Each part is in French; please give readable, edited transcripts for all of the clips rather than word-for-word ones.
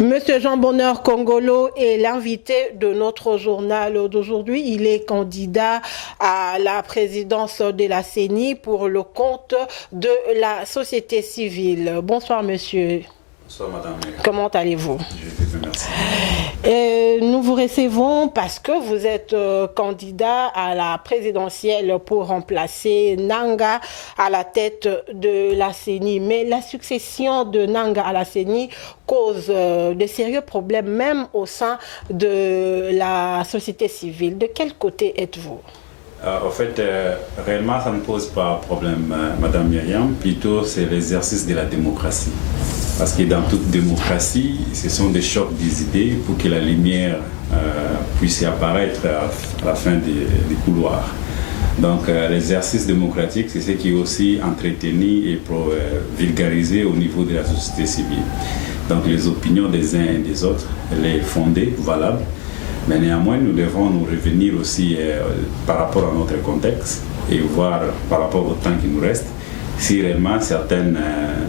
Monsieur Jean-Bonheur Kongolo est l'invité de notre journal d'aujourd'hui. Il est candidat à la présidence de la CENI pour le compte de la société civile. Bonsoir monsieur. Bonsoir madame. Comment allez-vous? Je vais bien, merci. Nous vous recevons parce que vous êtes candidat à la présidentielle pour remplacer Nanga à la tête de la CENI. Mais la succession de Nanga à la CENI cause de sérieux problèmes même au sein de la société civile. De quel côté êtes-vous? En fait, réellement, ça ne pose pas problème, madame Myriam. Plutôt, c'est l'exercice de la démocratie. Parce que dans toute démocratie, ce sont des chocs des idées pour que la lumière puisse apparaître à la fin des couloirs. Donc, l'exercice démocratique, c'est ce qui est aussi entretenu et vulgarisé au niveau de la société civile. Donc, les opinions des uns et des autres, les fondées, valables. Mais néanmoins, nous devons nous revenir aussi par rapport à notre contexte et voir par rapport au temps qui nous reste si réellement certaines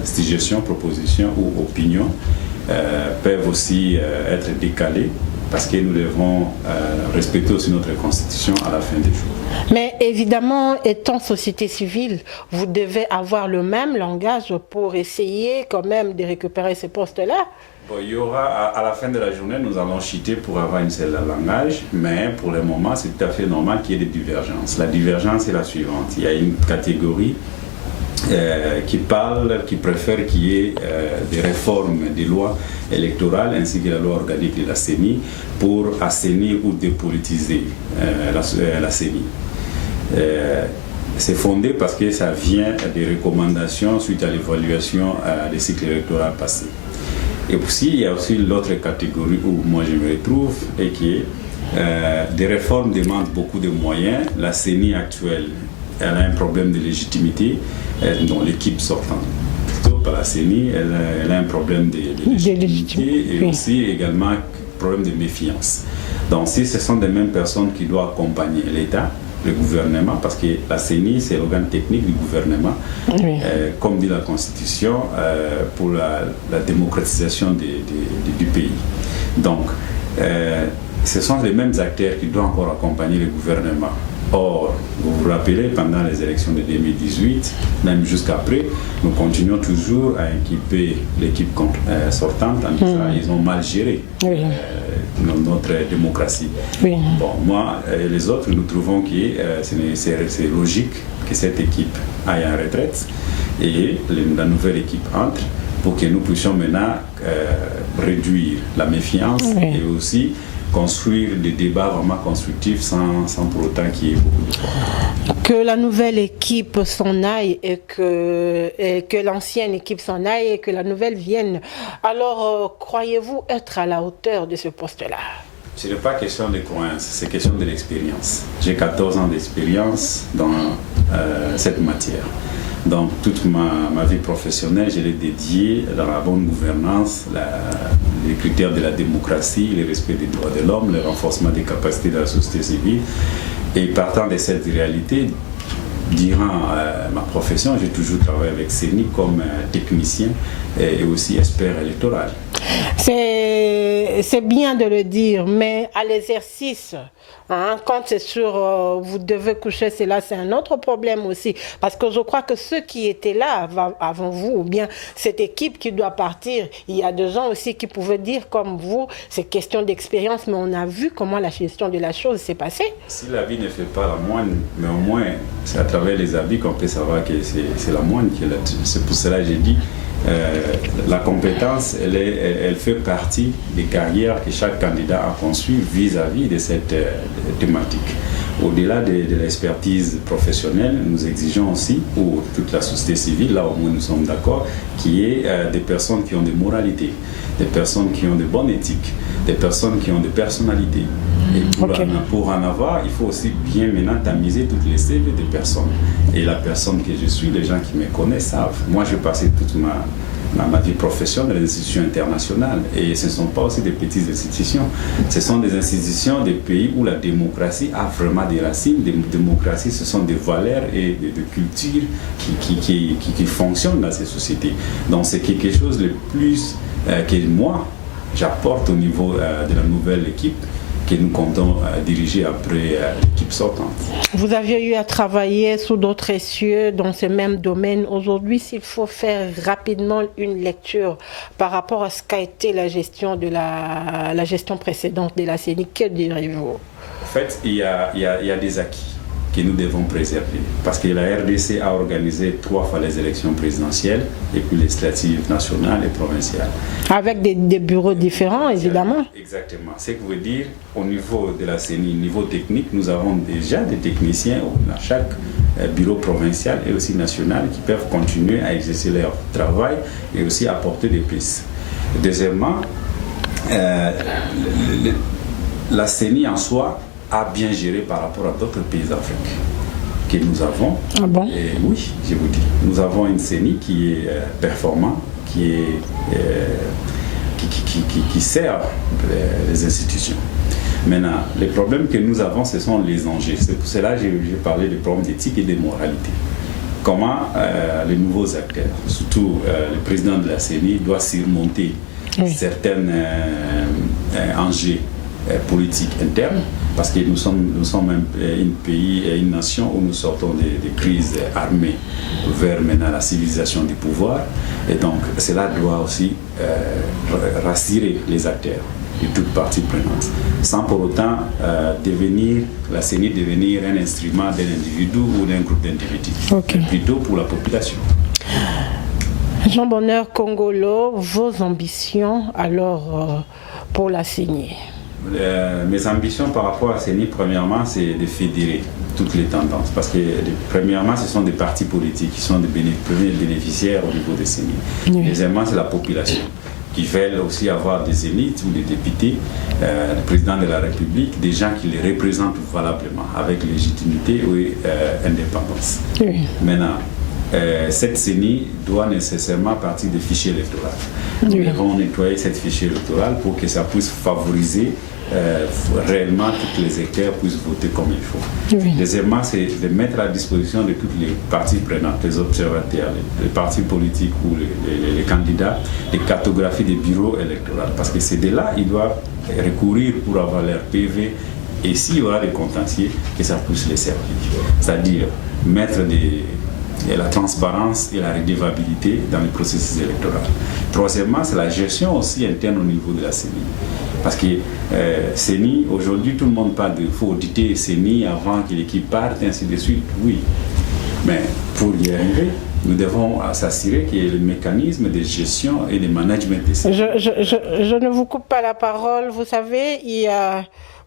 suggestions, propositions ou opinions peuvent aussi être décalées parce que nous devons respecter aussi notre constitution à la fin des jours. Mais évidemment, étant société civile, vous devez avoir le même langage pour essayer quand même de récupérer ces postes-là. Bon, il y aura, à la fin de la journée, nous allons chuter pour avoir une seule langage, mais pour le moment, c'est tout à fait normal qu'il y ait des divergences. La divergence est la suivante. Il y a une catégorie qui préfère qu'il y ait des réformes des lois électorales ainsi que la loi organique de la CENI pour assainir ou dépolitiser la CENI. C'est fondé parce que ça vient des recommandations suite à l'évaluation des cycles électoraux passés. Et aussi, il y a aussi l'autre catégorie où moi je me retrouve et qui est des réformes demandent beaucoup de moyens. La CENI actuelle, elle a un problème de légitimité dans l'équipe sortante. Plutôt par la CENI, elle a un problème de légitimité et aussi également un problème de méfiance. Donc si ce sont des mêmes personnes qui doivent accompagner l'État, le gouvernement, parce que la CENI, c'est l'organe technique du gouvernement, oui. Comme dit la Constitution, pour la démocratisation du pays. Donc, ce sont les mêmes acteurs qui doivent encore accompagner le gouvernement. Or, vous vous rappelez, pendant les élections de 2018, même jusqu'après, nous continuons toujours à équiper l'équipe sortante en disant qu'ils ont mal géré notre démocratie. Oui. Bon, moi et les autres, nous trouvons que c'est logique que cette équipe aille en retraite et la nouvelle équipe entre pour que nous puissions maintenant réduire la méfiance et aussi construire des débats vraiment constructifs sans pour autant qu'il y ait beaucoup de problèmes. Que la nouvelle équipe s'en aille et que l'ancienne équipe s'en aille et que la nouvelle vienne. Alors, croyez-vous être à la hauteur de ce poste-là? Ce n'est pas question de croyance, c'est question de l'expérience. J'ai 14 ans d'expérience dans cette matière. Donc toute ma vie professionnelle, je l'ai dédiée dans la bonne gouvernance, les critères de la démocratie, le respect des droits de l'homme, le renforcement des capacités de la société civile. Et partant de cette réalité, durant ma profession, j'ai toujours travaillé avec CENI comme technicien et aussi expert électoral. C'est bien de le dire, mais à l'exercice, quand c'est sûr, vous devez coucher, c'est un autre problème aussi. Parce que je crois que ceux qui étaient là avant vous, ou bien cette équipe qui doit partir, il y a des gens aussi qui pouvaient dire comme vous, c'est question d'expérience, mais on a vu comment la gestion de la chose s'est passée. Si la vie ne fait pas la moine, mais au moins c'est à travers les habits qu'on peut savoir que c'est la moine qui est là-dessus. C'est pour cela que j'ai dit la compétence, elle fait partie des carrières que chaque candidat a conçues vis-à-vis de cette thématique. Au-delà de l'expertise professionnelle, nous exigeons aussi, pour toute la société civile, là au moins nous sommes d'accord, qu'il y ait des personnes qui ont des moralités, des personnes qui ont de bonnes éthiques, des personnes qui ont des personnalités. Et pour en avoir, il faut aussi bien maintenant tamiser toutes les CV des personnes. Et la personne que je suis, les gens qui me connaissent savent. Moi, j'ai passé toute ma vie professionnelle dans les institutions internationales. Et ce ne sont pas aussi des petites institutions. Ce sont des institutions des pays où la démocratie a vraiment des racines. La démocratie, ce sont des valeurs et de cultures qui fonctionnent dans ces sociétés. Donc, c'est quelque chose de plus que moi, j'apporte au niveau de la nouvelle équipe que nous comptons diriger après l'équipe sortante. Vous aviez eu à travailler sous d'autres cieux dans ce même domaine. Aujourd'hui, s'il faut faire rapidement une lecture par rapport à ce qu'a été la gestion de la gestion précédente de la CENI, que direz-vous? En fait, il y a des acquis que nous devons préserver. Parce que la RDC a organisé 3 fois les élections présidentielles et puis législatives nationales et provinciales. Avec des bureaux différents, évidemment. Exactement. Ce qui veut dire, au niveau de la CENI, niveau technique, nous avons déjà des techniciens à chaque bureau provincial et aussi national qui peuvent continuer à exercer leur travail et aussi apporter des pistes. Deuxièmement, la CENI en soi a bien géré par rapport à d'autres pays africains que nous avons. Ah bon? Et oui, je vous dis, nous avons une CENI qui est performante, qui sert les institutions. Maintenant, les problèmes que nous avons, ce sont les enjeux. C'est pour cela que j'ai parlé des problèmes d'éthique et de moralité. Comment les nouveaux acteurs, surtout le président de la CENI, doit surmonter certains enjeux politiques internes, parce que nous sommes une nation où nous sortons des crises armées vers maintenant la civilisation du pouvoir, et donc cela doit aussi rassurer les acteurs et toutes parties prenantes, sans pour autant la CENI devenir un instrument d'un individu ou d'un groupe d'individus, plutôt pour la population. Jean Bonheur Kongolo, vos ambitions alors pour la CENI? Mes ambitions par rapport à la CENI, premièrement, c'est de fédérer toutes les tendances. Parce que, premièrement, ce sont des partis politiques qui sont des premiers bénéficiaires au niveau des CENI. Oui. Deuxièmement, c'est la population qui veulent aussi avoir des élites ou des députés, le président de la République, des gens qui les représentent valablement, avec légitimité ou indépendance. Oui. Maintenant, cette CENI doit nécessairement partir des fichiers électoraux. Nous devons nettoyer cette fichier électoral pour que ça puisse favoriser réellement tous les électeurs puissent voter comme il faut. Oui. Deuxièmement, c'est de mettre à disposition de toutes les parties prenantes, les observateurs, les partis politiques ou les candidats, des cartographies des bureaux électoraux. Parce que c'est de là qu'ils doivent recourir pour avoir leur PV, et s'il y aura des contentieux, que ça puisse les servir. C'est-à-dire mettre la transparence et la redevabilité dans le processus électoral. Troisièmement, c'est la gestion aussi interne au niveau de la CENI. Parce que CENI, aujourd'hui, tout le monde parle de faut auditer CENI avant que l'équipe parte, et ainsi de suite. Oui, mais pour y arriver, nous devons s'assurer qu'il y ait le mécanisme de gestion et de management de CENI. Je ne vous coupe pas la parole. Vous savez,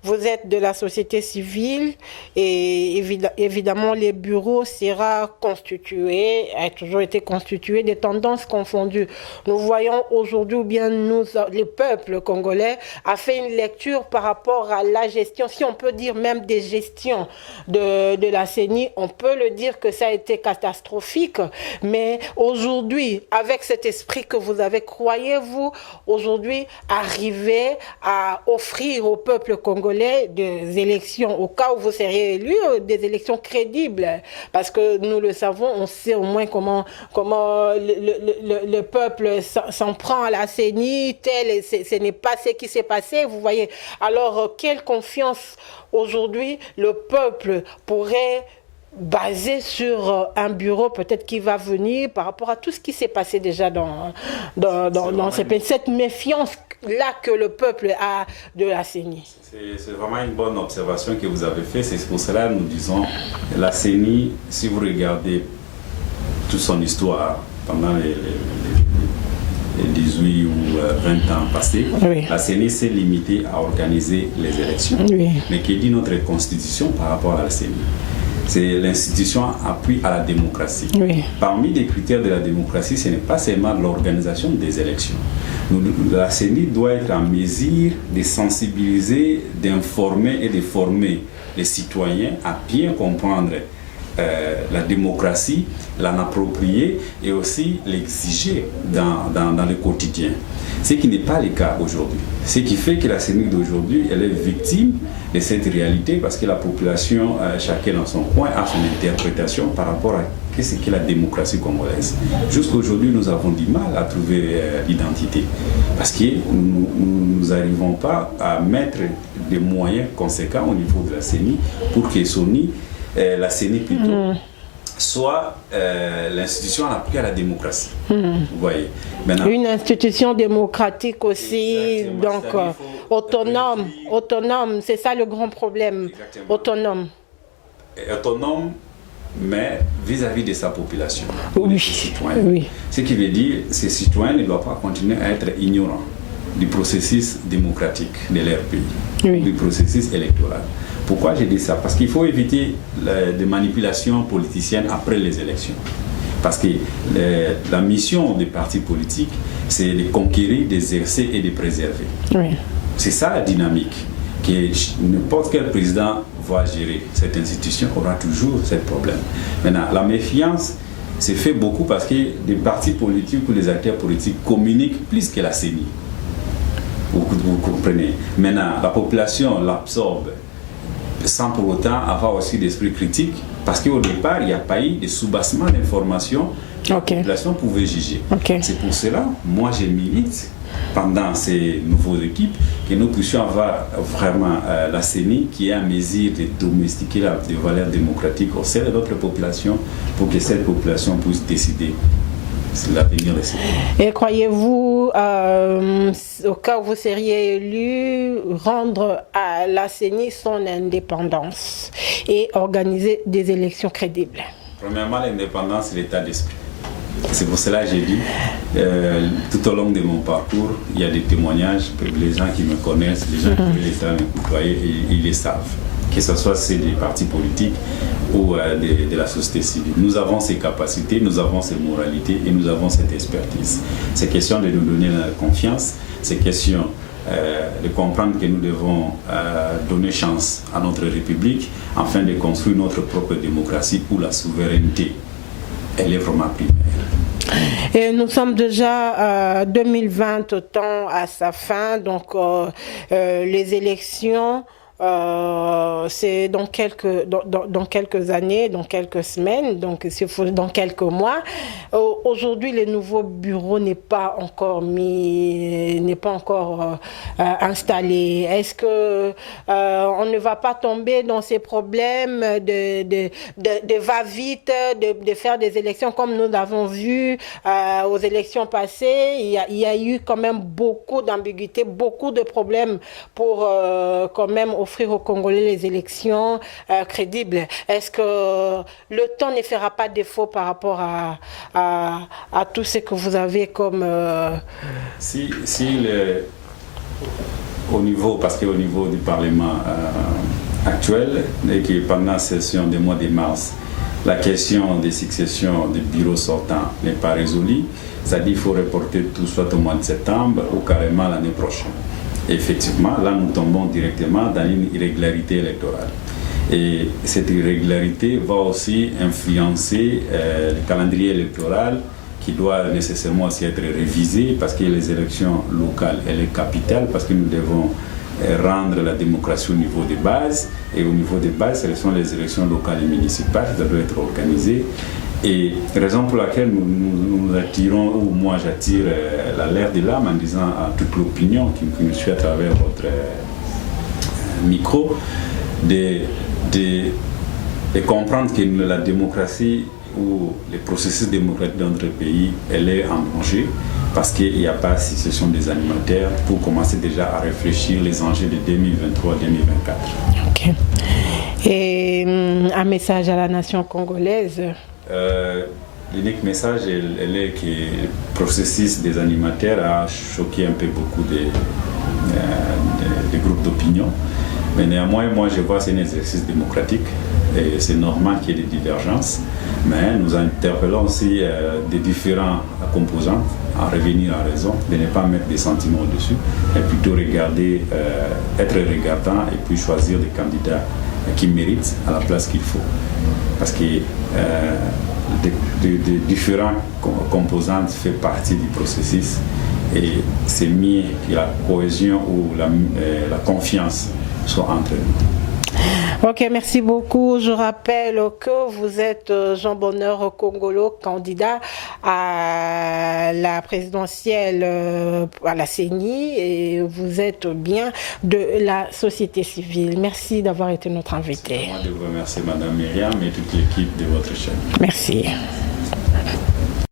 vous êtes de la société civile et évidemment les bureaux seront constitués, ont toujours été constitués des tendances confondues. Nous voyons aujourd'hui, ou bien le peuple congolais a fait une lecture par rapport à la gestion, si on peut dire même des gestions de la CENI, on peut le dire que ça a été catastrophique, mais aujourd'hui, avec cet esprit que vous avez, croyez-vous aujourd'hui arriver à offrir au peuple congolais des élections, au cas où vous seriez élu, des élections crédibles, parce que nous le savons, on sait au moins comment le peuple s'en prend à la CENI, ce n'est pas ce qui s'est passé, vous voyez. Alors, quelle confiance aujourd'hui le peuple pourrait baser sur un bureau peut-être qui va venir par rapport à tout ce qui s'est passé déjà dans ces pays, cette méfiance-là que le peuple a de la CENI. C'est vraiment une bonne observation que vous avez faite. C'est pour cela que nous disons la CENI, si vous regardez toute son histoire pendant les 18 ou 20 ans passés, oui. La CENI s'est limitée à organiser les élections. Oui. Mais que dit notre constitution par rapport à la CENI? C'est l'institution appui à la démocratie. Oui. Parmi les critères de la démocratie, ce n'est pas seulement l'organisation des élections. La CENI doit être en mesure de sensibiliser, d'informer et de former les citoyens à bien comprendre la démocratie, l'en approprier et aussi l'exiger dans le quotidien. Ce qui n'est pas le cas aujourd'hui. Ce qui fait que la CENI d'aujourd'hui, elle est victime de cette réalité parce que la population, chacun dans son coin, a son interprétation par rapport à ce qu'est la démocratie congolaise. Jusqu'à aujourd'hui, nous avons du mal à trouver l'identité parce que nous n'arrivons pas à mettre des moyens conséquents au niveau de la CENI pour que la CENI plutôt, soit l'institution appliquée à la démocratie. Vous voyez. Maintenant, une institution démocratique aussi, donc autonome, c'est ça le grand problème. Autonome, mais vis-à-vis de sa population, oui. De ses citoyens. Oui. Ce qui veut dire que ces citoyens ne doivent pas continuer à être ignorants du processus démocratique de leur pays, du processus électoral. Pourquoi j'ai dit ça? Parce qu'il faut éviter des manipulations politiciennes après les élections. Parce que la mission des partis politiques, c'est de conquérir, d'exercer et de préserver. Oui. C'est ça la dynamique. Que n'importe quel président va gérer cette institution aura toujours ce problème. Maintenant, la méfiance c'est fait beaucoup parce que les partis politiques ou les acteurs politiques communiquent plus que la CENI. Vous comprenez? Maintenant, la population l'absorbe sans pour autant avoir aussi d'esprit critique parce qu'au départ, il n'y a pas eu de soubassement d'informations que la population pouvait juger. C'est pour cela, moi, je milite pendant ces nouvelles équipes que nous puissions avoir vraiment la CENI qui est en mesure de domestiquer des valeurs démocratiques au sein de notre population pour que cette population puisse décider l'avenir de ce pays. Et croyez-vous, au cas où vous seriez élu, rendre à la CENI son indépendance et organiser des élections crédibles? Premièrement, l'indépendance, c'est l'état d'esprit. C'est pour cela que j'ai dit, tout au long de mon parcours, il y a des témoignages, les gens qui me connaissent, les gens qui ont l'État me côtoyer, ils les savent. Que ce soit ceux des partis politiques ou de la société civile. Nous avons ces capacités, nous avons ces moralités et nous avons cette expertise. C'est question de nous donner la confiance, c'est question de comprendre que nous devons donner chance à notre République afin de construire notre propre démocratie où la souveraineté, elle est vraiment primaire. Et nous sommes déjà 2020 tend à sa fin, donc les élections c'est dans quelques années, dans quelques semaines, donc dans quelques mois. Aujourd'hui, le nouveau bureau n'est pas encore installé. Est-ce que on ne va pas tomber dans ces problèmes de va-vite, de faire des élections comme nous l'avons vu aux élections passées? Il y a eu quand même beaucoup d'ambiguïté, beaucoup de problèmes pour quand même offrir aux Congolais les élections crédibles. Est-ce que le temps ne fera pas défaut par rapport à tout ce que vous avez comme... Au niveau, parce qu'au niveau du Parlement actuel, et que pendant la session du mois de mars, la question des successions des bureaux sortants n'est pas résolue, c'est-à-dire qu'il faut reporter tout soit au mois de septembre ou carrément l'année prochaine. Effectivement, là nous tombons directement dans une irrégularité électorale. Et cette irrégularité va aussi influencer le calendrier électoral qui doit nécessairement aussi être révisé parce que les élections locales, elle est capitale parce que nous devons rendre la démocratie au niveau des bases. Et au niveau des bases, ce sont les élections locales et municipales qui doivent être organisées. Et raison pour laquelle nous attirons, ou moi j'attire l'alerte de l'âme en disant à toute l'opinion qui me suit à travers votre micro, de comprendre que la démocratie ou le processus démocratique dans notre pays, elle est en danger parce qu'il n'y a pas de succession des animateurs pour commencer déjà à réfléchir les enjeux de 2023-2024. Ok. Et un message à la nation congolaise? L'unique message elle est que le processus des animateurs a choqué un peu beaucoup de groupes d'opinion. Mais néanmoins, moi je vois que c'est un exercice démocratique et c'est normal qu'il y ait des divergences. Mais nous interpellons aussi des différents composants à revenir à raison, de ne pas mettre des sentiments au-dessus, et plutôt regarder, être regardant et puis choisir des candidats qui mérite à la place qu'il faut. Parce que des différentes composantes font partie du processus et c'est mieux que la cohésion ou la confiance soit entre nous. Ok, merci beaucoup. Je rappelle que vous êtes Jean Bonheur Kongolo, candidat à la présidentielle à la CENI et vous êtes bien de la société civile. Merci d'avoir été notre invité. C'est à moi de vous remercier, Madame Myriam, et toute l'équipe de votre chaîne. Merci.